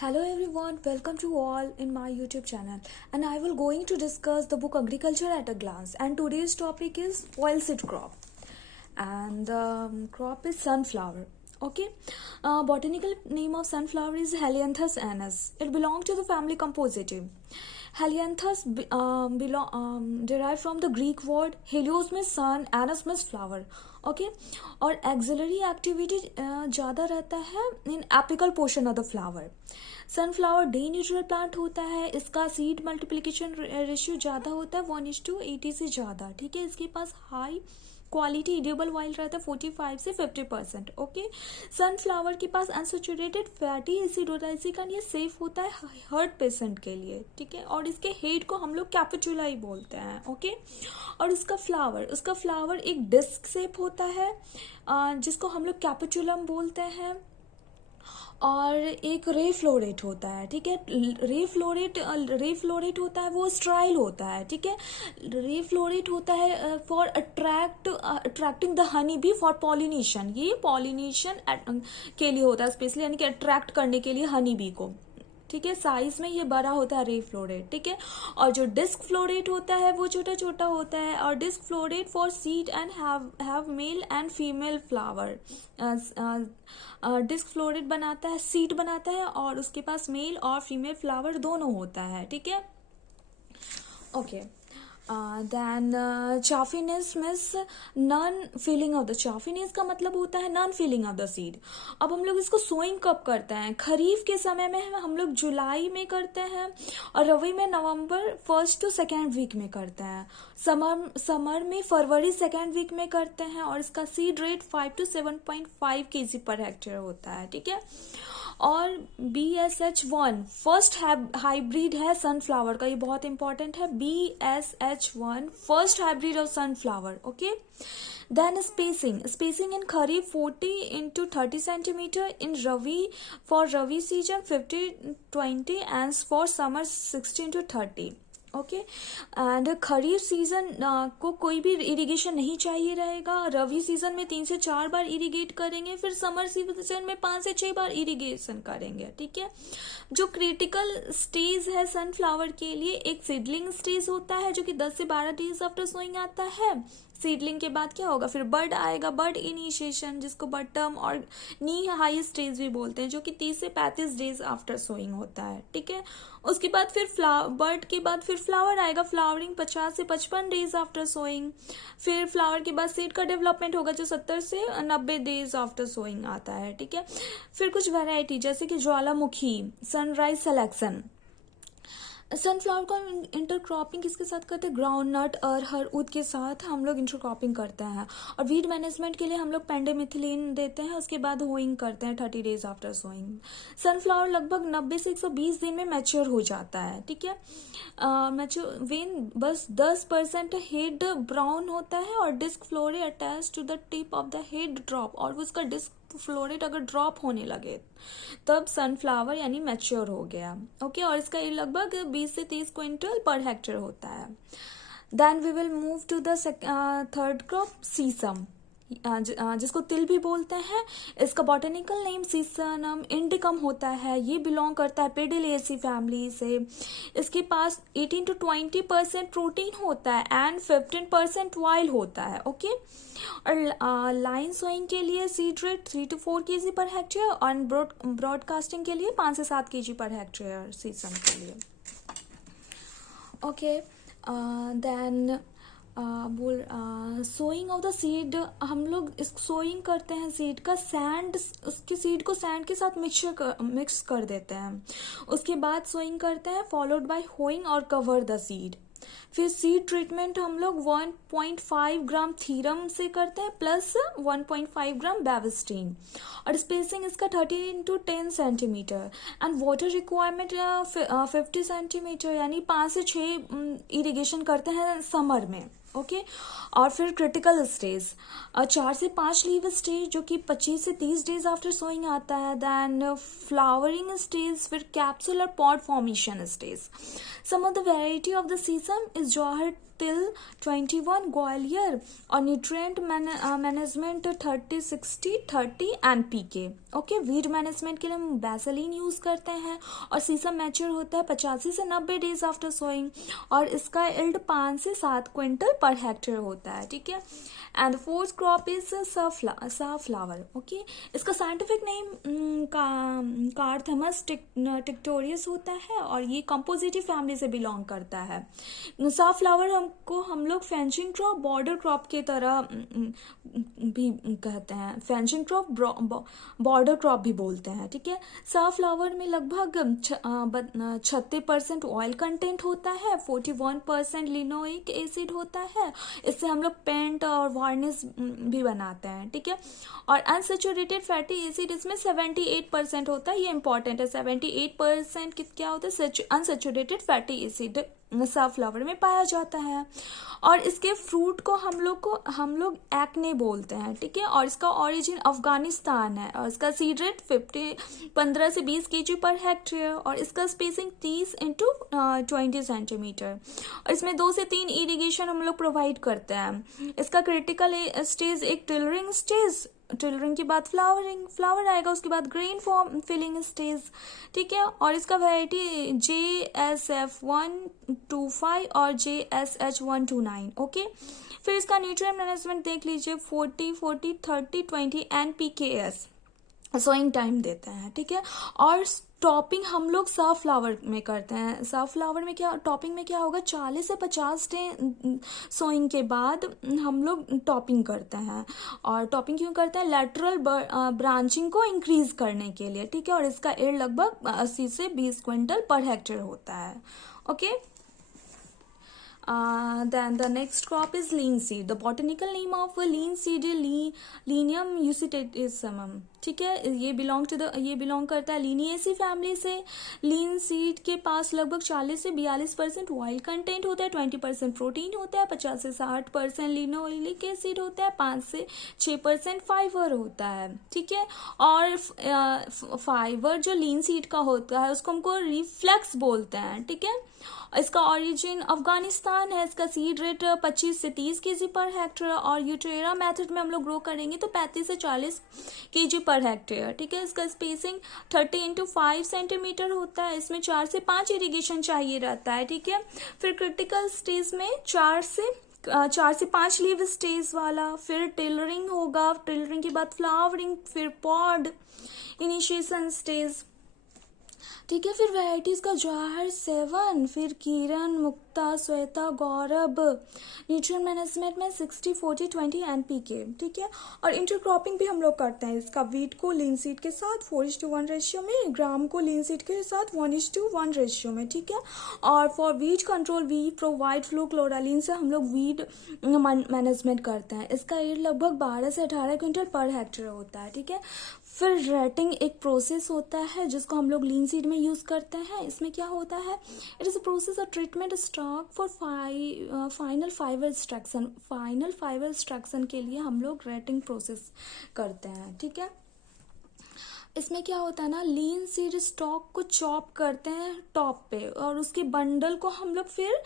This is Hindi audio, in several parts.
Hello everyone, welcome to all in my YouTube channel, and I will going to discuss the book Agriculture at a Glance, and today's topic is oilseed crop, and the crop is sunflower. Okay, botanical name of sunflower is Helianthus annuus. It belongs to the family Compositae. Helianthus derived from the Greek word helios means sun, anus means flower. Okay और एक्सिलरी एक्टिविटी ज़्यादा रहता है in apical portion of the flower. Sunflower day neutral plant होता है. इसका सीड मल्टीप्लिकेशन रेशियो ज़्यादा होता है 1:80 से ज़्यादा. ठीक है, इसके पास हाई क्वालिटी इडिएबल ऑयल रहता है 45 से 50%. ओके, सनफ्लावर के पास अनसैचुरेटेड फैटी एसिड होता है, इसी कारण ये सेफ होता है हार्ट पेशेंट के लिए. ठीक है, और इसके हेड को हम लोग कैपिचुला ही बोलते हैं. ओके, और उसका फ्लावर एक डिस्क शेप होता है जिसको हम लोग कैपिचुलम बोलते हैं, और एक रे फ्लोरेट होता है. ठीक है, रे फ्लोरेट होता है वो स्ट्राइल होता है. ठीक है, रे फ्लोरेट होता है for attracting the honey bee for pollination. ये पॉलिनेशन के लिए होता है स्पेशली, यानी कि अट्रैक्ट करने के लिए हनी बी को. ठीक है, साइज में ये बड़ा होता है रे फ्लोरेट. ठीक है, और जो डिस्क फ्लोरेट होता है वो छोटा छोटा होता है. और disc floret for seed and have male and female flower. Disc floret बनाता है, सीड बनाता है, और उसके पास मेल और फीमेल फ्लावर दोनों होता है. ठीक है, okay. Then chaffiness means non filling of the. Chaffiness का मतलब होता है non filling of the seed. अब हम लोग इसको सोइंग कब करते हैं? खरीफ के समय में हम लोग जुलाई में करते हैं, और रबी में नवंबर 1st to 2nd वीक में करते हैं. समर में फरवरी 2nd वीक में करते हैं, और इसका सीड रेट 5 to 7.5 kg पर हेक्टेयर होता है. ठीक है, और BSH1 फर्स्ट हाइब्रिड है सनफ्लावर का. ये बहुत इंपॉर्टेंट है. BSH1 first hybrid of sunflower. Okay, then spacing in kharif 40x30 centimetre, in rabi for rabi season 50-20 and for summer 16-30. Okay, and kharif season को कोई भी इरिगेशन नहीं चाहिए रहेगा. रवि सीजन में 3 से 4 बार इरिगेट करेंगे, फिर समर सीजन में 5 से 6 बार इरिगेशन करेंगे. ठीक है, जो क्रिटिकल स्टेज है सनफ्लावर के लिए, एक सीडलिंग स्टेज होता है जो कि 10 से 12 डेज आफ्टर सोइंग आता है. सीडलिंग के बाद क्या होगा? फिर बर्ड आएगा, बर्ड इनिशिएशन, जिसको बर्ड टर्म और नी हाई स्टेज भी बोलते हैं, जो कि 30 से 35 डेज आफ्टर सोइंग होता है. ठीक है, उसके बाद फिर बर्ड के बाद फिर फ्लावर आएगा. फ्लावरिंग 50 से 55 डेज आफ्टर सोइंग. फिर फ्लावर के बाद सीड का डेवलपमेंट होगा जो 70 से 90 डेज आफ्टर सोइंग आता है. ठीक है, फिर कुछ वैरायटी जैसे कि ज्वालामुखी, सनराइज सिलेक्शन. सनफ्लावर को इंटरक्रॉपिंग किसके साथ करते हैं? ग्राउंड नट और अरहर के साथ हम लोग इंटरक्रॉपिंग करते हैं. और वीड मैनेजमेंट के लिए हम लोग पेंडेमिथिलीन देते हैं. उसके बाद होइंग करते हैं 30 डेज आफ्टर सोइंग. सनफ्लावर लगभग 90 से 120 दिन में मैच्योर हो जाता है. ठीक है, मैच्योर वेन बस 10% हेड ब्राउन होता है, और disc floret attach to the tip of the head drop, और उसका डिस्क फ्लोरेट अगर ड्रॉप होने लगे तब सनफ्लावर यानी मैच्योर हो गया. ओके, और इसका लगभग 20 से 30 क्विंटल पर हेक्टेयर होता है. Then we will move to the third crop, sesame, जिसको तिल भी बोलते हैं. इसका बॉटनिकल नेम सीसनम इंडिकम होता है. ये बिलोंग करता है पेडिलेसी फैमिली से. इसके पास 18 to 20% प्रोटीन होता है एंड 15% ऑयल होता है. ओके, और लाइन सोइंग के लिए seed rate 3 to 4 kg per hectare, और ब्रॉडकास्टिंग के लिए 5 से 7 kg पर हेक्टेयर सीसम के लिए. Okay, then sowing of the seed. हम लोग इस सोइंग करते हैं सीड का, सैंड, उसके सीड को सैंड के साथ मिक्स कर देते हैं. उसके बाद सोइंग करते हैं, फॉलोड बाय होइंग और कवर द सीड. फिर सीड ट्रीटमेंट हम लोग 1.5 ग्राम थीरम से करते हैं प्लस 1.5 ग्राम बेविस्टीन, और स्पेसिंग इसका 13 to 10 centimetre, and water requirement 50 centimetre, यानी 5 से 6 इरिगेशन करते हैं समर में. ओके, और फिर क्रिटिकल स्टेज 4 से 5 लीव स्टेज, जो कि 25 से 30 डेज आफ्टर सोइंग आता है. देन फ्लावरिंग स्टेज, फिर कैप्सूल और pod formation stage. Some of the variety of the sesame is Jawahar till 21 Gwalior और nutrient management 30-60-30 NPK। Okay, weed management के लिए हम वैसलीन यूज करते हैं और सीसम मैच्योर होता है 85 से 90 डेज आफ्टर सोइंग और इसका इल्ड 5 से 7 क्विंटल पर हेक्टेयर होता है। ठीक है, and fourth crop is safflower. Okay, इसका साइंटिफिक नेम कार्थमस टिक्टोरियस होता है और ये कंपोजिटिव फैमिली से बिलोंग करता है। साफ्लावर हमको हम लोग फेंचिंग क्रॉप, बॉर्डर क्रॉप के तरह भी कहते हैं, फेंचिंग क्रॉप, बॉर्डर क्रॉप भी बोलते हैं। ठीक है, साफ्लावर में लगभग 36% ऑयल कंटेंट होता है, 41% लिनोइक एसिड होता है। इससे हम लोग पेंट और वार्निश भी बनाते हैं। ठीक है, और अनसेचुरेटेड फैटी एसिड इसमें 78% होता है। ये इंपॉर्टेंट है, 78% क्या होता है? अनसेचुरेटेड फैटी एसिड साफ्लावर में पाया जाता है। और इसके फ्रूट को हम लोग एक्ने बोलते हैं। ठीक है, और इसका ओरिजिन अफगानिस्तान है और इसका सीड रेट 15 से 20 kg पर हेक्टेयर और इसका स्पेसिंग 30 × 20 सेंटीमीटर और इसमें 2 से 3 इरिगेशन हम लोग प्रोवाइड करते हैं। इसका क्रिटिकल स्टेज एक टिलरिंग स्टेज, टिलरिंग के बाद फ्लावर आएगा, उसके बाद ग्रेन फॉर्म फिलिंग स्टेज। ठीक है, और इसका वैरायटी JSF125 और JSH129। ओके, फिर इसका न्यूट्रिएंट मैनेजमेंट देख लीजिए, 40-40-30-20 NPKs सोइंग टाइम देते हैं। ठीक है, और टॉपिंग हम लोग साफ्लावर में करते हैं। साफ्लावर में क्या टॉपिंग में क्या होगा? 40 से 50 डे सोइंग के बाद हम लोग टॉपिंग करते हैं। और टॉपिंग क्यों करते हैं? लैटरल ब्रांचिंग को इंक्रीज करने के लिए। ठीक है, और इसका एड लगभग 80 से 20 क्विंटल पर हेक्टेयर होता है। Okay, then the next crop is lean seed. The botanical name of lean seed is Lignum usitatissimum. ठीक है, ये बिलोंग करता है लिनिएसी फैमिली से। लीन सीड के पास लगभग 40 से 42% ऑयल कंटेंट होता है, 20% प्रोटीन होता है, 50 से 60% लिनोइलिक एसिड होता है, 5 से 6% फाइबर होता है। ठीक है, और फाइबर जो लीन सीड का होता है उसको हमको रिफ्लेक्स बोलते हैं। ठीक है, इसका ओरिजिन अफगानिस्तान है। इसका सीड रेट 25 से 30 kg पर हेक्टेयर और यूटेरा मेथड में हम लोग ग्रो करेंगे तो 35 से 40 kg पर हेक्टेयर। ठीक है, इसका स्पेसिंग 30 × 5 सेंटीमीटर होता है। इसमें 4 से 5 इरिगेशन चाहिए रहता है। ठीक है, फिर क्रिटिकल स्टेज में 4 से 5 लीव स्टेज वाला, फिर टेलरिंग होगा, टेलरिंग के बाद फ्लावरिंग, फिर पॉड इनिशिएशन स्टेज। ठीक है, फिर वैरायटीज का जवाहर 7, फिर किरण, मुक्ता, श्वेता, गौरव। न्यूट्रिएंट मैनेजमेंट में 60-40-20 NPK। ठीक है, और इंटरक्रॉपिंग भी हम लोग करते हैं। इसका वीट को लीन सीड के साथ 4:1 रेशियो में, ग्राम को लीन सीड के साथ 1:1 रेशियो में। ठीक है, और for weed control we provide fluchloralin से हम लोग वीड मैनेजमेंट करते हैं। इसका एड लगभग 12 से 18 क्विंटल पर हेक्टेयर होता है। ठीक है, फिर रेटिंग एक प्रोसेस होता है जिसको हम लोग लीन सीड में यूज करते हैं। इसमें क्या होता है? It is a process of treatment stock for final fibre extraction के लिए हम लोग रेटिंग प्रोसेस करते हैं। ठीक है, इसमें क्या होता है ना, लीन सीड स्टॉक को चॉप करते हैं टॉप पे और उसके बंडल को हम लोग फिर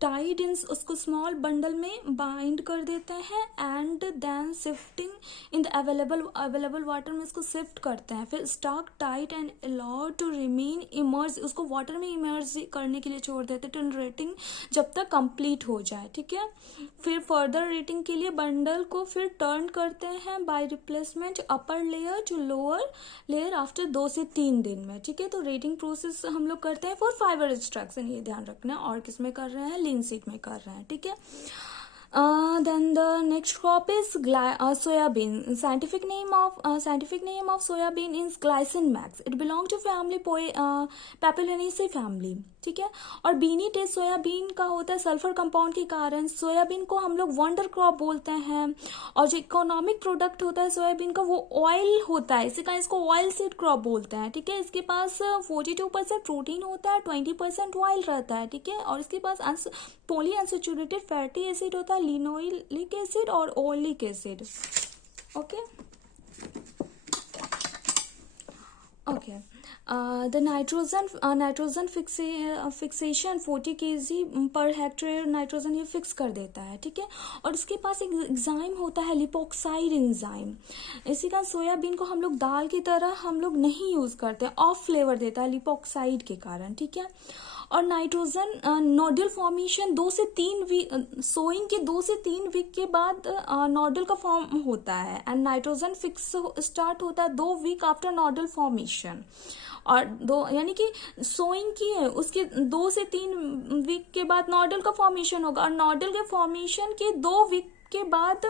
टाइड इन उसको स्मॉल बंडल में बाइंड कर देते हैं and then shifting in the available water में इसको शिफ्ट करते हैं। फिर stock tight and allow to remain emerge, उसको वाटर में इमर्ज करने के लिए छोड़ देते हैं टिल रेटिंग जब तक कंप्लीट हो जाए। ठीक है, फिर फर्दर रेटिंग के लिए बंडल को फिर टर्न करते हैं by replacement upper layer to lower layer after 2 से 3 दिन में। ठीक है, तो रेटिंग प्रोसेस हम लोग करते हैं फॉर फाइबर एक्सट्रैक्शन, ये ध्यान रखना है। और किस में कर रहे हैं? लीन सीड में कर रहे हैं। ठीक है, then the next crop is soybean. Scientific name of soybean is Glycine max. It belongs to family Papilionaceae family. ठीक है, और बीनी टेस्ट सोयाबीन का होता है सल्फर कंपाउंड के कारण। सोयाबीन को हम लोग वंडर क्रॉप बोलते हैं और जो इकोनॉमिक प्रोडक्ट होता है सोयाबीन का वो ऑयल होता है, इसी कारण इसको ऑयल सीड क्रॉप बोलते हैं। ठीक है, इसके पास 42% प्रोटीन होता है, 20% ऑयल रहता है। ठीक है, और इसके पास पॉली अनसेचुरेटेड फैटी एसिड होता है, लिनोइलिक एसिड और oleic acid. Okay, Okay. The nitrogen fixation 40 kg per hectare nitrogen ये फिक्स कर देता है, ठीक है। और इसके पास एक एंजाइम होता है लिपोक्साइड एंजाइम। इसी का सोयाबीन को हम लोग दाल की तरह हम लोग नहीं यूज़ करते, ऑफ फ्लेवर देता है लिपोक्साइड के कारण, ठीक है। और नाइट्रोजन नोडल फॉर्मेशन 2 से 3 वीक, सोइंग के 2 से 3 वीक के बाद नोडल का फॉर्म होता है। एंड नाइट्रोजन फिक्स स्टार्ट होता है 2 वीक आफ्टर नोडल फॉर्मेशन। और दो यानी कि सोइंग की है उसके 2 से 3 वीक के बाद नोडल का फॉर्मेशन होगा, और नोडल के फॉर्मेशन के 2 वीक के बाद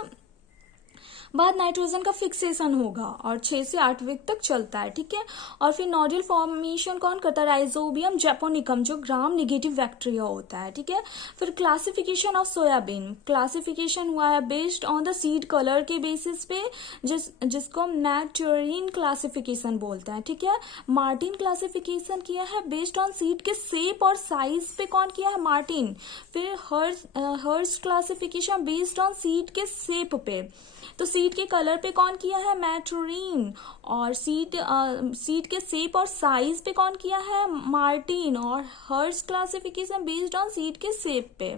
नाइट्रोजन का फिक्सेशन होगा, और 6 से 8 वीक तक चलता है, ठीक है। और फिर नोडल फॉर्मेशन कौन करता है? राइजोबियम जैपोनिकम, जो ग्राम नेगेटिव बैक्टीरिया होता है, ठीक है। फिर क्लासिफिकेशन ऑफ सोयाबीन, क्लासिफिकेशन हुआ है based on the seed colour के बेसिस पे, जिसको मैक्यूरिन क्लासिफिकेशन बोलते हैं, ठीक है। मार्टिन क्लासिफिकेशन किया है बेस्ड ऑन सीड के शेप और साइज पे, कौन किया है? मार्टिन। फिर Hurst classification based on seed के शेप पे, तो सीड के कलर पे कौन किया है? मैट्यूरिन। और सीड के शेप और साइज पे कौन किया है? मार्टिन। और Hurst classification based on seed के शेप पे,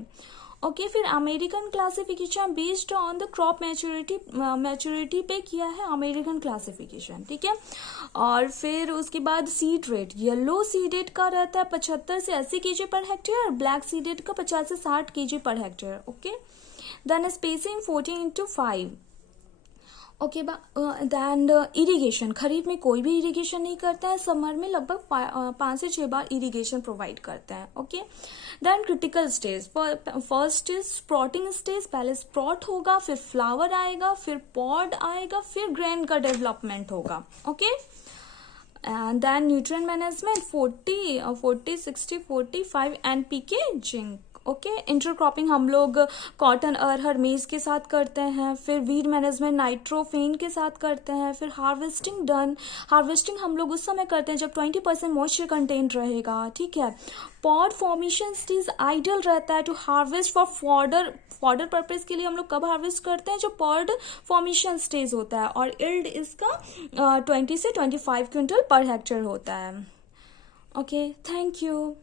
ओके। फिर American classification based on the crop maturity पे किया है अमेरिकन क्लासिफिकेशन, ठीक है। और फिर उसके बाद सीड रेट, येलो सीडेड का रहता है 75 से 80 KG per hectare, black seeded का 50 से 60 KG per hectare, okay. Then spacing 14:5, okay. Then irrigation, kharif में कोई भी इरिगेशन नहीं करता है, समर में लगभग 5 से 6 बार इरिगेशन प्रोवाइड करते हैं, okay. Then critical stage, first is sprouting stage, पहले स्प्रॉट होगा, फिर फ्लावर आएगा, फिर पॉड आएगा, फिर ग्रेन का डेवलपमेंट होगा, okay. And then nutrient management 40 60 45 NPK zinc, okay. Intercropping हम लोग कॉटन, अरहर, मेज के साथ करते हैं। फिर वीड मैनेजमेंट नाइट्रोफेन के साथ करते हैं। फिर हार्वेस्टिंग हम लोग उस समय करते हैं जब 20% मॉइस्चर कंटेंट रहेगा, ठीक है। पॉड फॉर्मेशन स्टेज आइडियल रहता है to harvest for fodder purpose के लिए हम लोग कब हार्वेस्ट करते हैं? जो पॉड फॉर्मेशन स्टेज होता है, और इल्ड इसका 20 से 25 क्विंटल पर हेक्टेयर होता है, ओके। Thank you.